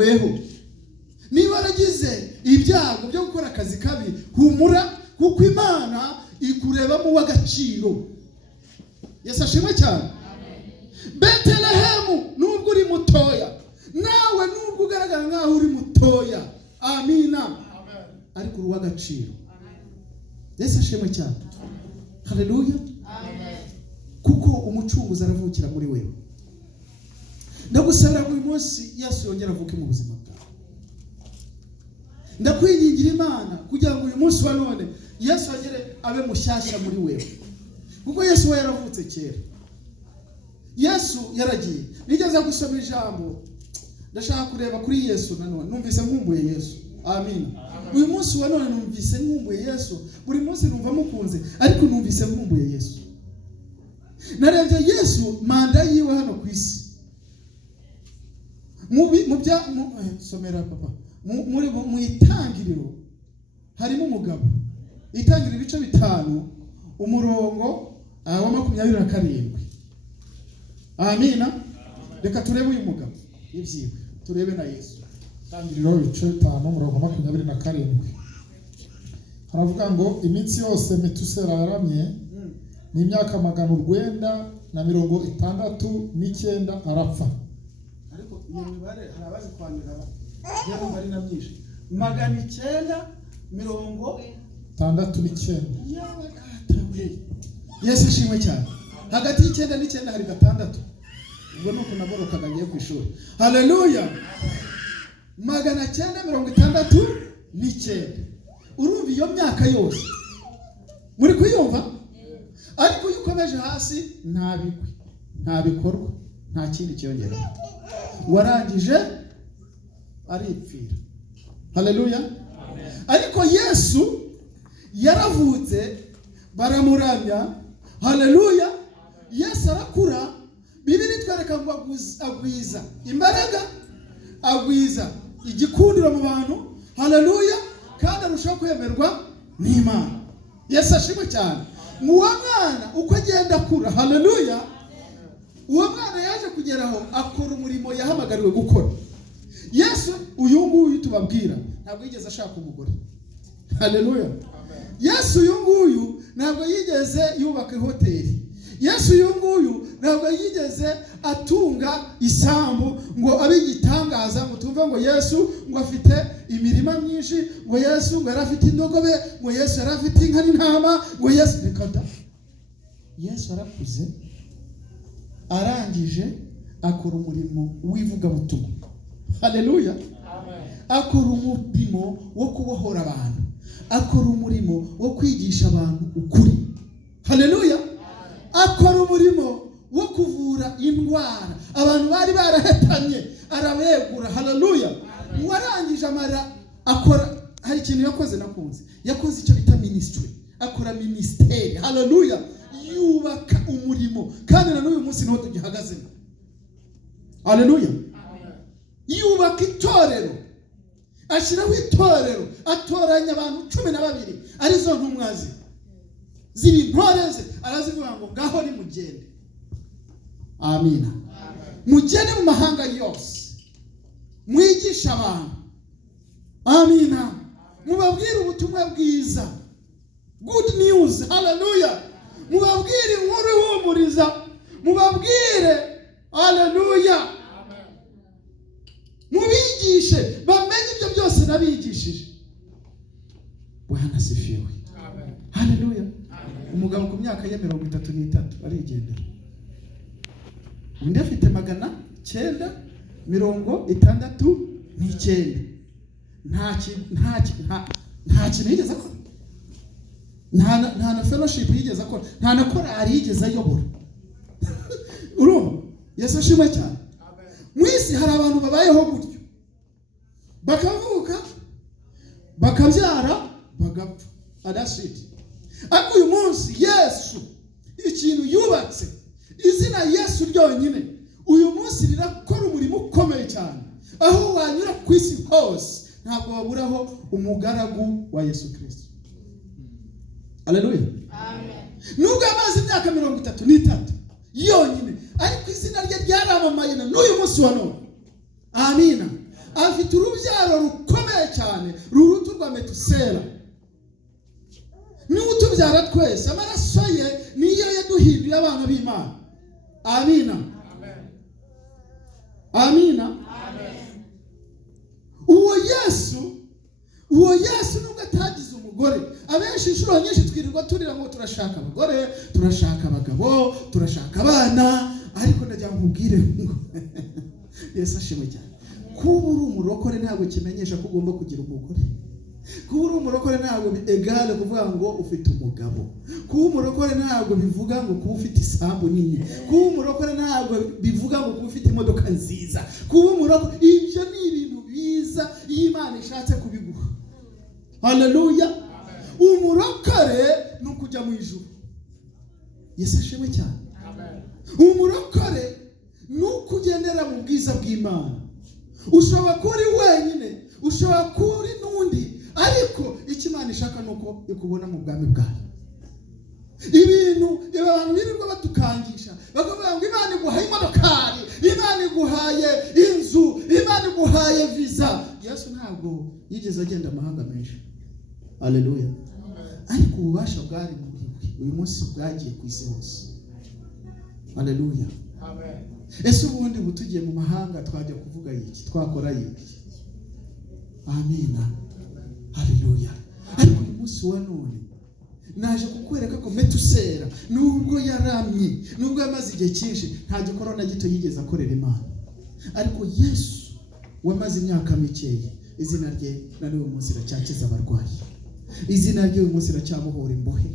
weho niba waragize ibyago byo gukora akazi kabi, humura kuko Imana ikurebamo w'agaciro. Yesu ashimwe cyane. Betelehemu nubwo uri mutoya, nawe nubwo ugaragara nkaho uri mutoya, amina, ariko uri w'agaciro. Yesu ashimwe cyane. Haleluya. Kuko umucunguzi aravukira muri wewe. Ndagusabira buri munsi Yesu yongera avuke mu buzima bwawe. Ndakwingingira Imana kugira ngo uyu munsi wa none Yesu agere abe mushyashya muri wewe. Kuko Yesu we yaravutse kera. Yesu yaragiye. Nigeze gusoma ijambo, ndashaka kureba kuri Yesu nanone. Numvise nkumbuye Yesu. Amen. Uyu munsi wa none numvise nkumbuye Yesu. Buri munsi numva mukunze, ariko numvise nkumbuye Yesu. Narebye Yesu manda yiwe hano ku isi. Somera papa. Mu itangiriro harimo umugabo. Itangiriro ibice 5 umurongo wa 27. Amina. Reka turebe uyu mugabo. Ivyiwe. Turebe na Yesu. Itangiriro ibice 5 umurongo 27. Haravuga ngo iminsi yose Metusela yaramye ni imyaka 969 arapfa. Ariko iyo mibare harabazi kwandika yari bari na myinshi. 969. Yesu shimwe cyane. Hagati y'ikenda n'ikenda hari 6. Ubwo nuko naborokaga ngiye ku ishuri. Haleluya. 969. Urumva iyo myaka yose. Muri kuyumva? Ariko iyo ukomeje hasi nta bigwi, nta bikorwa, nta kindi cyongera. Warangije aripfira. Haleluya. Ariko Yesu yaravutse baramuramya. Haleluya. Yesu arakura. Bibiri twereka ngo agwiza imbaraga, agwiza igikundiro mu bantu. Haleluya. Kandi arushaho kwemerwa n'Imana. Yesu ashimwe cyane. Uwo mwana uko agenda akura, haleluya, uwo mwana yaje kugeraho akora umurimo yahamagariwe gukora. Yesu uyu nguyu tubabwira ntabwo yigeze ashaka umugore. Haleluya. Yesu uyu nguyu ntabwo yigeze yubaka hoteli. Yesu uyu nguyu ntabwo yigeze atunga isambu ngo abigitangaza ngo tumve ngo Yesu ngo afite imirima myinshi, ngo Yesu ngo yarafite indogobe, ngo Yesu yarafite inka n'intama, ngo Yesu rekada. Yesu arakuze, arangije akora umurimo w'ivuga butumwa. Haleluya. Akora umurimo wo kubohora abantu, akora umurimo wo kwigisha abantu ukuri. Haleluya. Akora umurimo wo kuvura indwara abantu bari barahetanye, arabegura. Haleluya. Warangije amara akora. Hari ikintu yakoze nakunze, yakoze icyo bita ministry, akora ministeri. Haleluya. Yubaka umurimo, kandi na n'uyu munsi niho tugihagaze. Haleluya. Yubaka itorero, ashiraho itorero, atoranya abantu 12 arizo ntumwazi z'ibintoreze, arazivuga ngo ngaho ni mugende. Amina. Mugende mu mahanga yose, mwigisha abantu. Amina. Mubabwire ubutumwa bwiza, good news. Haleluya. Mubabwire inkuru ihumuriza, mubabwire. Haleluya. Mubigishe bamenye ibyo byose nabigishije. Bwana sifiwe. Haleluya. Umugabo ku myaka ya 33 arigendera. Undi afite 969. Nta kintu yigeze akora. Nta na fellowship yigeze akora. Nta na korali yigeze ayobora. Urumva? Yesu ashimwe cyane. Mwisi hari abantu babayeho gutyo, bakavuka, bakabyara, bagapfa. Adashiti. Ariko uyu munsi Yesu ikintu yubatse, izina Yesu ryonyine uyu munsi rirakora umurimo ukomeye cyane. Aho wanyura ku isi hose ntabwo waburaho umugaragu wa Yesu Kristo. Haleluya. Amen. Nubwo amazi imyaka 33 yonyine, ariko izina rye ryaramamaye n'uyu munsi wa none. Amina. afite urubyaro rukomeye cyane ruruta urwa Metusela. Niwe utubyara twese, amaraso ye niyo yaduhinduye abana b'Imana. Amina. Amina. Uwo Yesu nubwo atagize umugore, abenshi inshuro nyinshi twirirwa turira ngo turashaka abagore, turashaka abagabo, turashaka abana, ariko ndagira ngo nkubwire ngo Yesu ashimwe cyane. Kuba uri umurokore ntabwo kimenyesha ko ugomba kugira umugore. Kuba uri umurokore ntabwo egale kuvuga ngo ufite umugabo. Kuba umurokore ntabwo bivuga ngo kuba ufite isambu nini. Kuba umurokore ntabwo bivuga ngo kuba ufite imodoka nziza. Kuba umurokore, ibyo ni ibintu biza iyo Imana ishatse kubiguha. Haleluya. Umurokore ni ukujya mu ijuru. Yesu ashimwe cyane. Umurokore ni ukugendera mu bwiza bw'Imana. Ushobora kuba uri wenyine, ushobora kuba uri n'undi, ariko icyo Imana ishaka ni uko ikubona mu bwami bwayo. Abantu birirwa batukangisha bakavuga ngo Imana iguhaye imodokari, Imana iguhaye inzu, Imana iguhaye visa. Yesu ntabwo yigeze agenda amahanga menshi. Haleluya. Ariko ububasha bwari muri we uyu munsi bwagiye ku isi hose. Haleluya. Amen. Ese ubundi butugiye mu mahanga twajya kuvuga iki, twakora iki? Amina. Haleluya. Ariko uyu munsi wa none naje kukwereka ko Metusela nubwo yaramye, nubwo yamaze igihe cyinshi, nta gikorona gito yigeze akorera Imana. Ariko Yesu wamaze imyaka mikeya, izina rye na n'uyu munsi iracyakiza abarwayi, izina rye uyu munsi iracyabohora imbohe.